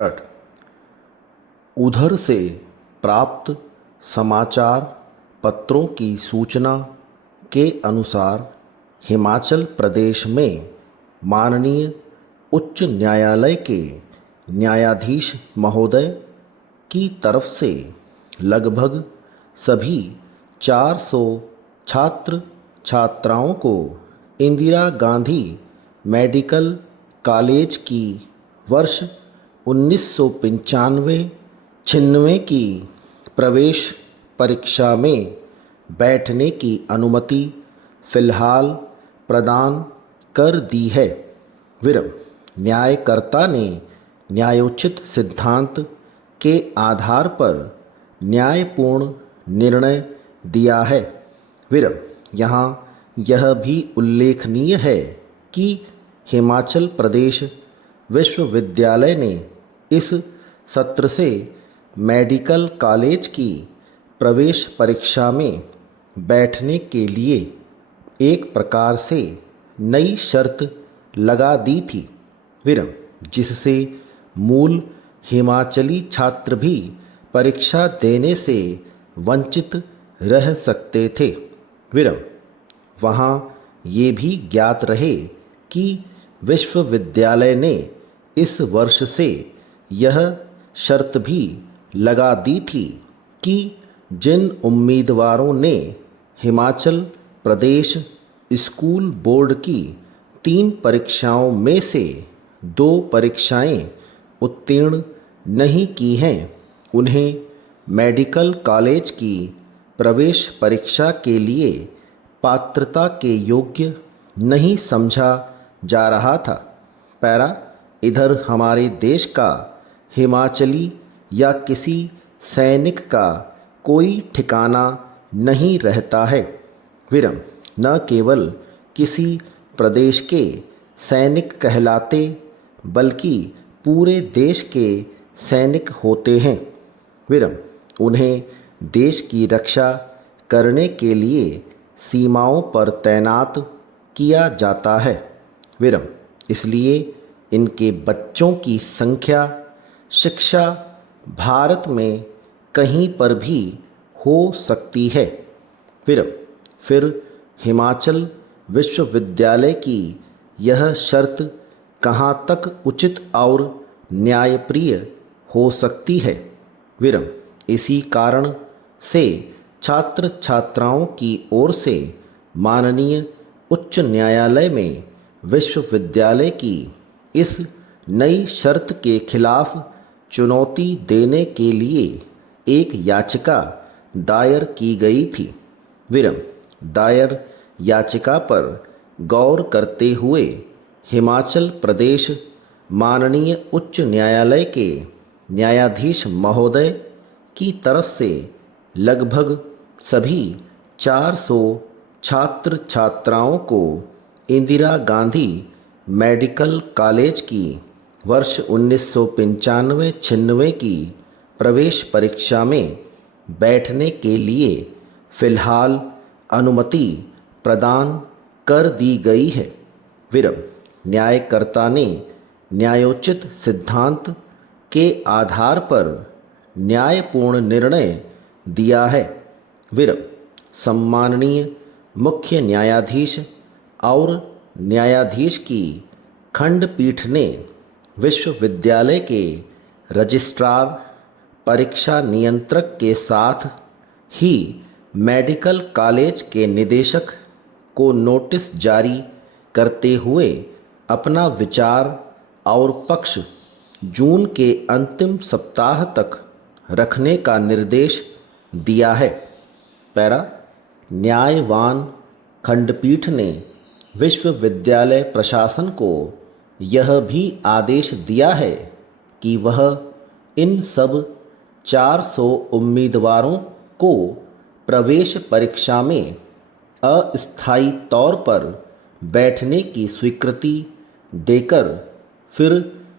8 उधर से प्राप्त समाचार पत्रों की सूचना के अनुसार हिमाचल प्रदेश में माननीय उच्च न्यायालय के न्यायाधीश महोदय की तरफ से लगभग सभी 400 छात्र छात्राओं को इंदिरा गांधी मेडिकल कॉलेज की वर्ष 1995-96 की प्रवेश परीक्षा में बैठने की अनुमति फ़िलहाल प्रदान कर दी है। न्यायकर्ता ने न्यायोचित सिद्धांत के आधार पर न्यायपूर्ण निर्णय दिया है। यहाँ यह भी उल्लेखनीय है कि हिमाचल प्रदेश विश्वविद्यालय ने इस सत्र से मेडिकल कॉलेज की प्रवेश परीक्षा में बैठने के लिए एक प्रकार से नई शर्त लगा दी थी, जिससे मूल हिमाचली छात्र भी परीक्षा देने से वंचित रह सकते थे। वहाँ ये भी ज्ञात रहे कि विश्वविद्यालय ने इस वर्ष से यह शर्त भी लगा दी थी कि जिन उम्मीदवारों ने हिमाचल प्रदेश स्कूल बोर्ड की 3 परीक्षाओं में से 2 परीक्षाएं उत्तीर्ण नहीं की हैं, उन्हें मेडिकल कॉलेज की प्रवेश परीक्षा के लिए पात्रता के योग्य नहीं समझा जा रहा था। इधर हमारे देश का हिमाचली या किसी सैनिक का कोई ठिकाना नहीं रहता है। न केवल किसी प्रदेश के सैनिक कहलाते बल्कि पूरे देश के सैनिक होते हैं। उन्हें देश की रक्षा करने के लिए सीमाओं पर तैनात किया जाता है। इसलिए इनके बच्चों की संख्या शिक्षा भारत में कहीं पर भी हो सकती है। फिर हिमाचल विश्वविद्यालय की यह शर्त कहाँ तक उचित और न्यायप्रिय हो सकती है। इसी कारण से छात्र छात्राओं की ओर से माननीय उच्च न्यायालय में विश्वविद्यालय की इस नई शर्त के खिलाफ चुनौती देने के लिए एक याचिका दायर की गई थी। दायर याचिका पर गौर करते हुए हिमाचल प्रदेश माननीय उच्च न्यायालय के न्यायाधीश महोदय की तरफ से लगभग सभी 400 छात्र छात्राओं को इंदिरा गांधी मेडिकल कॉलेज की वर्ष 1995-96 की प्रवेश परीक्षा में बैठने के लिए फ़िलहाल अनुमति प्रदान कर दी गई है। न्यायकर्ता ने न्यायोचित सिद्धांत के आधार पर न्यायपूर्ण निर्णय दिया है। सम्माननीय मुख्य न्यायाधीश और न्यायाधीश की खंडपीठ ने विश्वविद्यालय के रजिस्ट्रार परीक्षा नियंत्रक के साथ ही मेडिकल कॉलेज के निदेशक को नोटिस जारी करते हुए अपना विचार और पक्ष जून के अंतिम सप्ताह तक रखने का निर्देश दिया है। न्यायवान खंडपीठ ने विश्वविद्यालय प्रशासन को यह भी आदेश दिया है कि वह इन सब 400 उम्मीदवारों को प्रवेश परीक्षा में अस्थायी तौर पर बैठने की स्वीकृति देकर फिर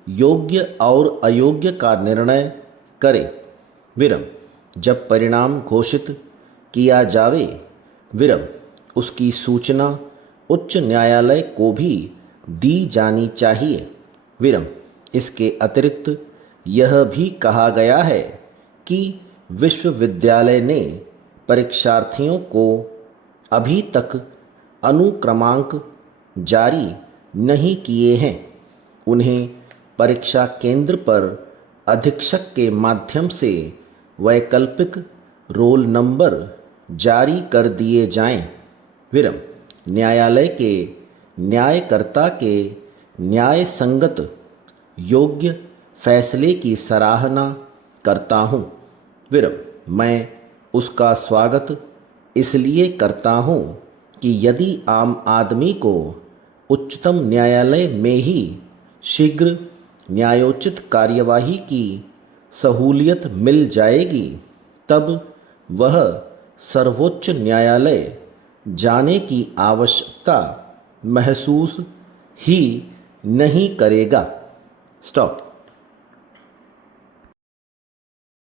योग्य और अयोग्य का निर्णय करे। जब परिणाम घोषित किया जावे उसकी सूचना उच्च न्यायालय को भी दी जानी चाहिए। इसके अतिरिक्त यह भी कहा गया है कि विश्वविद्यालय ने परीक्षार्थियों को अभी तक अनुक्रमांक जारी नहीं किए हैं। उन्हें परीक्षा केंद्र पर अधीक्षक के माध्यम से वैकल्पिक रोल नंबर जारी कर दिए जाएं। विरम न्यायालय के न्यायकर्ता के न्याय संगत योग्य फैसले की सराहना करता हूँ। विरम मैं उसका स्वागत इसलिए करता हूँ कि यदि आम आदमी को उच्चतम न्यायालय में ही शीघ्र न्यायोचित कार्यवाही की सहूलियत मिल जाएगी, तब वह सर्वोच्च न्यायालय जाने की आवश्यकता महसूस ही नहीं करेगा। स्टॉप।